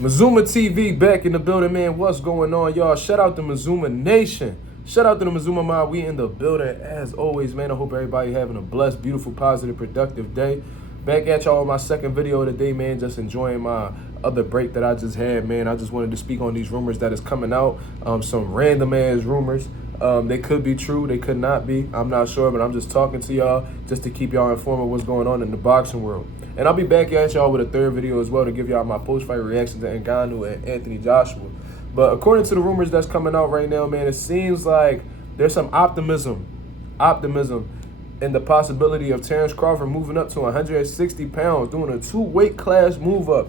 Mazuma TV back in the building, man. What's going on, y'all? Shout out to Mazuma Nation. Shout out to the Mazuma Mob. We in the building as always, man. I hope everybody having a blessed, beautiful, positive, productive day. Back at y'all with my second video of the day, man. Just enjoying my other break that I just had, man. I just wanted to speak on these rumors that is coming out. Some random ass rumors. They could be true, they could not be. I'm not sure, but I'm just talking to y'all just to keep y'all informed of what's going on in the boxing world. And I'll be back at y'all with a third video as well to give y'all my post-fight reaction to Ngannou and Anthony Joshua. But according to the rumors that's coming out right now, man, it seems like there's some optimism in the possibility of Terence Crawford moving up to 160 pounds, doing a 2-weight class move up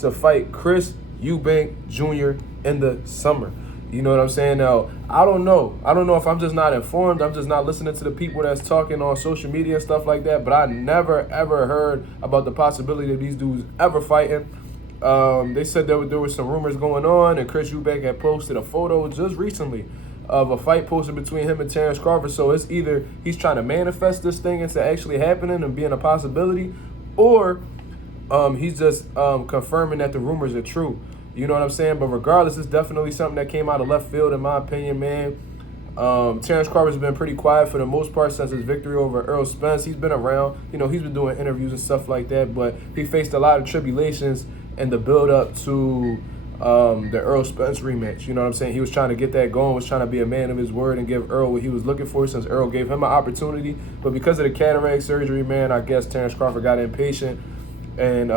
to fight Chris Eubank Jr. in the summer. You know what I'm saying? Now, I don't know if I'm just not informed. I'm just not listening to the people that's talking on social media and stuff like that. But I never, ever heard about the possibility of these dudes ever fighting. They said there were some rumors going on, and Chris Eubank had posted a photo just recently of a fight posted between him and Terence Crawford. So it's either he's trying to manifest this thing into actually happening and being a possibility, or he's just confirming that the rumors are true. You know what I'm saying? But regardless, it's definitely something that came out of left field, in my opinion, man. Terence Crawford's been pretty quiet for the most part since his victory over Errol Spence. He's been around. You know, he's been doing interviews and stuff like that, but he faced a lot of tribulations in the build-up to the Errol Spence rematch. You know what I'm saying? He was trying to get that going, was trying to be a man of his word and give Errol what he was looking for since Errol gave him an opportunity. But because of the cataract surgery, man, I guess Terence Crawford got impatient and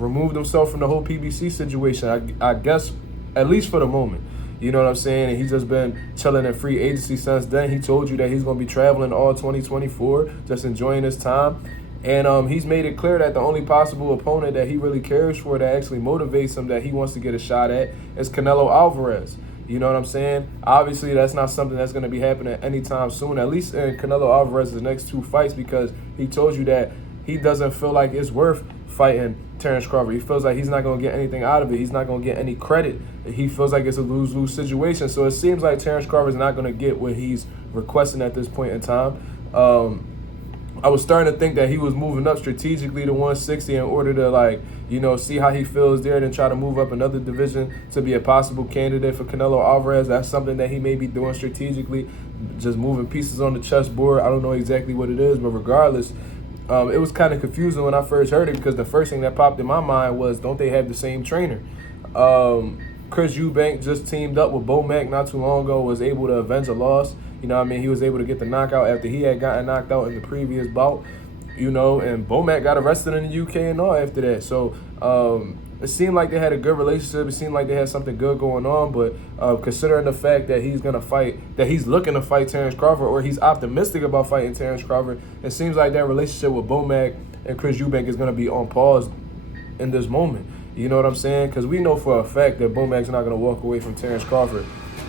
removed himself from the whole PBC situation, I guess, at least for the moment. You know what I'm saying? And he's just been chilling in free agency since then. He told you that he's going to be traveling all 2024, just enjoying his time. And he's made it clear that the only possible opponent that he really cares for, that actually motivates him, that he wants to get a shot at, is Canelo Alvarez. You know what I'm saying? Obviously, that's not something that's going to be happening anytime soon, at least in Canelo Alvarez's next 2 fights, because he told you that he doesn't feel like it's worth fighting Terence Crawford. He feels like he's not going to get anything out of it. He's not going to get any credit. He feels like it's a lose-lose situation. So it seems like Terence Crawford's not going to get what he's requesting at this point in time. I was starting to think that he was moving up strategically to 160 in order to, like, you know, see how he feels there, then try to move up another division to be a possible candidate for Canelo Alvarez. That's something that he may be doing strategically, just moving pieces on the chessboard. I don't know exactly what it is, but regardless, it was kind of confusing when I first heard it, because the first thing that popped in my mind was, don't they have the same trainer? Chris Eubank just teamed up with Eubank not too long ago, was able to avenge a loss. You know what I mean? He was able to get the knockout after he had gotten knocked out in the previous bout, you know, and Eubank got arrested in the UK and all after that. So it seemed like they had a good relationship. It seemed like they had something good going on, but considering the fact that he's going to fight, that he's looking to fight Terence Crawford, or he's optimistic about fighting Terence Crawford, it seems like that relationship with Eubank and Chris Eubank is going to be on pause in this moment. You know what I'm saying? Because we know for a fact that Eubank's not going to walk away from Terence Crawford.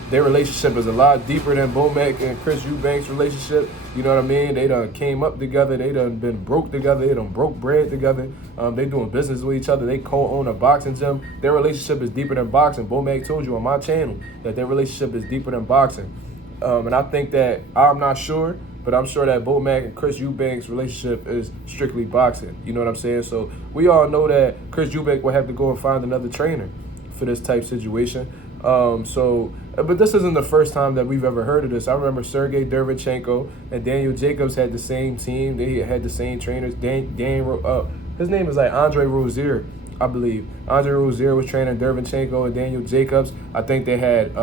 Their relationship is a lot deeper than Eubank and Chris Eubank's relationship. You know what I mean? They done came up together. They done been broke together. They done broke bread together. They doing business with each other. They co-own a boxing gym. Their relationship is deeper than boxing. Eubank told you on my channel that their relationship is deeper than boxing. And I think that, I'm not sure, but I'm sure that Eubank and Chris Eubank's relationship is strictly boxing. You know what I'm saying? So we all know that Chris Eubank will have to go and find another trainer for this type situation. But this isn't the first time that we've ever heard of this. I remember Sergey Derevchenko and Daniel Jacobs had the same team. They had the same trainers. His name is like Andre Rozier, I believe. Andre Rozier was training Derevchenko and Daniel Jacobs. I think they had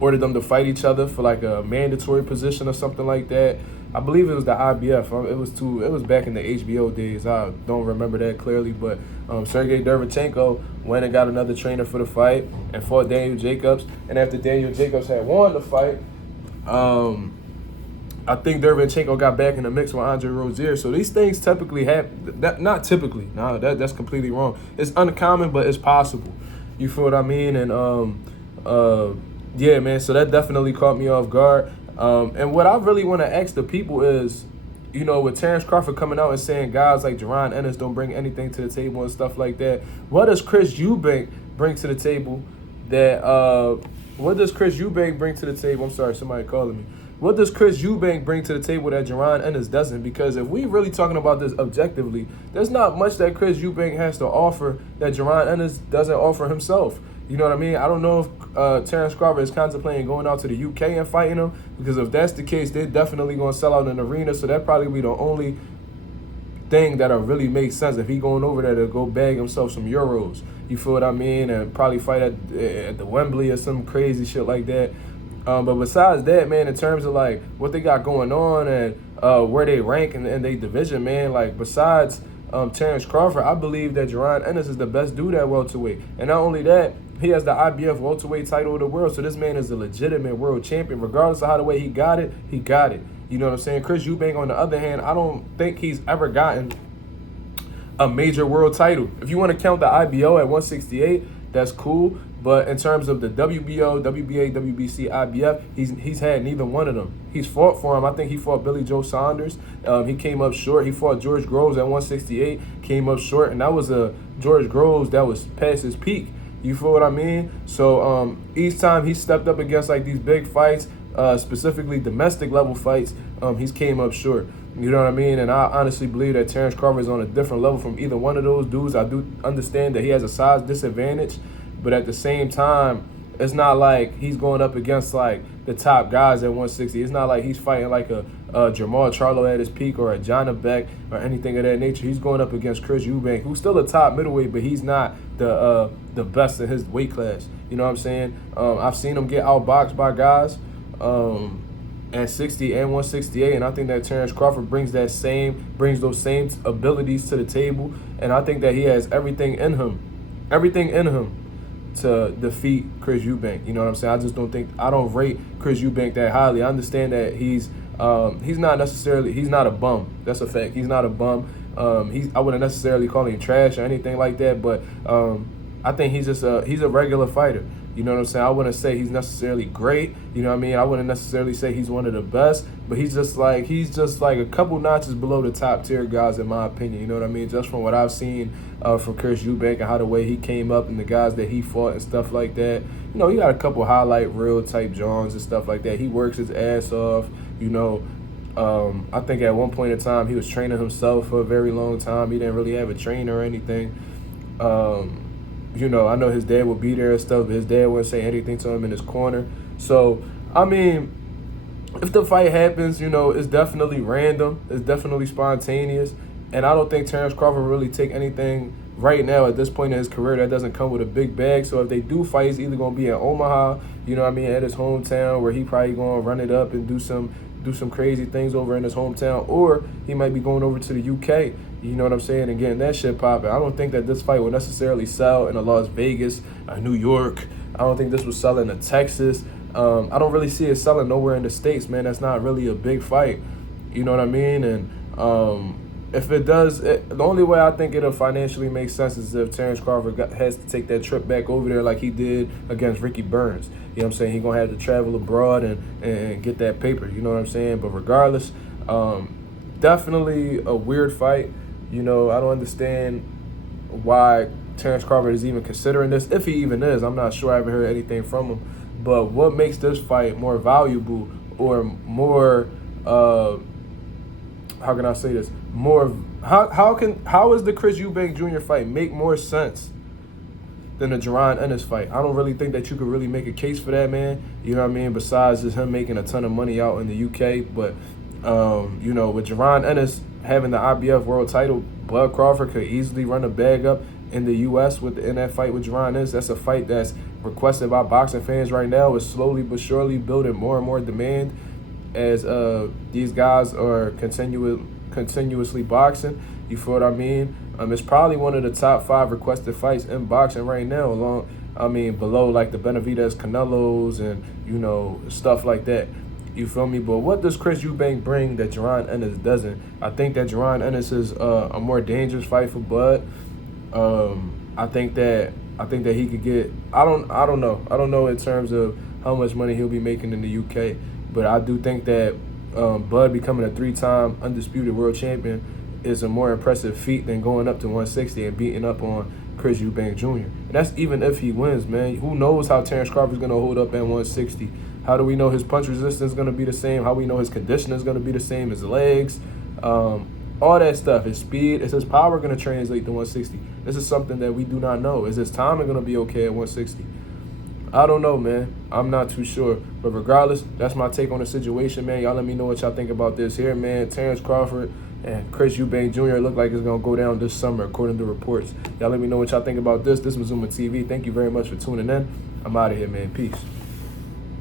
ordered them to fight each other for like a mandatory position or something like that. I believe it was the IBF. It was back in the HBO days. I don't remember that clearly, but Sergey Derevchenko went and got another trainer for the fight and fought Daniel Jacobs. And after Daniel Jacobs had won the fight, I think Derevchenko got back in the mix with Andre Rozier. So these things typically happen. Not typically. No, that's completely wrong. It's uncommon, but it's possible. You feel what I mean? And yeah, man. So that definitely caught me off guard. And what I really want to ask the people is, you know, with Terence Crawford coming out and saying guys like Jaron, Ennis don't bring anything to the table and stuff like that, what does Chris Eubank bring to the table that, I'm sorry, somebody calling me. What does Chris Eubank bring to the table that Jaron Ennis doesn't? Because if we really talking about this objectively, there's not much that Chris Eubank has to offer that Jaron Ennis doesn't offer himself. You know what I mean? I don't know if Terence Crawford is contemplating going out to the UK and fighting him, because if that's the case, they're definitely going to sell out an arena, so that probably be the only thing that'll really make sense if he going over there to go bag himself some euros. You feel what I mean? And probably fight at the Wembley or some crazy shit like that. But besides that, man, in terms of like what they got going on and where they rank in their division, man, like besides Terence Crawford, I believe that Jaron Ennis is the best dude at welterweight. And not only that, he has the IBF welterweight title of the world. So this man is a legitimate world champion. Regardless of how the way he got it, he got it. You know what I'm saying? Chris Eubank, on the other hand, I don't think he's ever gotten a major world title. If you want to count the IBO at 168, that's cool. But in terms of the WBO, WBA, WBC, IBF, he's had neither one of them. He's fought for him. I think he fought Billy Joe Saunders. He came up short. He fought George Groves at 168, came up short. And that was a George Groves that was past his peak. You feel what I mean? So each time he stepped up against like these big fights, specifically domestic level fights, he's came up short. You know what I mean? And I honestly believe that Terence Crawford is on a different level from either one of those dudes. I do understand that he has a size disadvantage, but at the same time, it's not like he's going up against like the top guys at 160. It's not like he's fighting like a Jamal Charlo at his peak or a John Beck or anything of that nature. He's going up against Chris Eubank, who's still a top middleweight, but he's not the best in his weight class. You know what I'm saying? I've seen him get outboxed by guys at 60 and 168, and I think that Terence Crawford brings those same abilities to the table, and I think that he has everything in him to defeat Chris Eubank. You know what I'm saying? I don't rate Chris Eubank that highly. I understand that he's not a bum. That's a fact. He's not a bum. I wouldn't necessarily call him trash or anything like that, but I think he's a regular fighter. You know what I'm saying? I wouldn't say he's necessarily great. You know what I mean? I wouldn't necessarily say he's one of the best, but he's just like a couple notches below the top tier guys in my opinion. You know what I mean? Just from what I've seen from Chris Eubank and how the way he came up and the guys that he fought and stuff like that. You know, he got a couple highlight reel type Johns and stuff like that. He works his ass off. You know, I think at one point in time he was training himself for a very long time. He didn't really have a trainer or anything. You know, I know his dad would be there and stuff, but his dad wouldn't say anything to him in his corner. So, I mean, if the fight happens, you know, it's definitely random. It's definitely spontaneous. And I don't think Terence Crawford will really take anything right now at this point in his career that doesn't come with a big bag. So if they do fight, it's either going to be in Omaha, you know what I mean, at his hometown, where he probably going to run it up and do some crazy things over in his hometown, or he might be going over to the UK, you know what I'm saying, and getting that shit popping. I don't think that this fight will necessarily sell in a Las Vegas, New York. I don't think this will sell in Texas. I don't really see it selling nowhere in the States, man. That's not really a big fight, you know what I mean? And if it does, the only way I think it'll financially make sense is if Terence Crawford has to take that trip back over there like he did against Ricky Burns. You know what I'm saying? He's going to have to travel abroad and get that paper, you know what I'm saying? But regardless, definitely a weird fight. You know, I don't understand why Terence Crawford is even considering this, if he even is. I'm not sure. I haven't heard anything from him. But what makes this fight more valuable or more, how can I say this? How is the Chris Eubank Jr. fight make more sense than the Jaron Ennis fight? I don't really think that you could really make a case for that, man. You know what I mean? Besides just him making a ton of money out in the UK. But, you know, with Jaron Ennis having the IBF world title, Bud Crawford could easily run a bag up in the US in that fight with Jaron Ennis. That's a fight that's requested by boxing fans right now. It's slowly but surely building more and more demand as these guys are continuously boxing. You feel what I mean? It's probably one of the top 5 requested fights in boxing right now, below like the Benavidez Canelos and, you know, stuff like that. You feel me? But what does Chris Eubank bring that Jaron Ennis doesn't? I think that Jaron Ennis is a more dangerous fight for Bud. I think that he could get. I don't know. I don't know in terms of how much money he'll be making in the UK, but I do think that Bud becoming a 3-time undisputed world champion is a more impressive feat than going up to 160 and beating up on Chris Eubank Jr. And that's even if he wins, man. Who knows how Terence Crawford's gonna hold up at 160? How do we know his punch resistance is going to be the same? How do we know his conditioning is going to be the same? His legs, all that stuff. His speed, is his power going to translate to 160? This is something that we do not know. Is his timing going to be okay at 160? I don't know, man. I'm not too sure. But regardless, that's my take on the situation, man. Y'all let me know what y'all think about this here, man. Terence Crawford and Chris Eubank Jr. look like it's going to go down this summer, according to reports. Y'all let me know what y'all think about this. This is Mazuma TV. Thank you very much for tuning in. I'm out of here, man. Peace.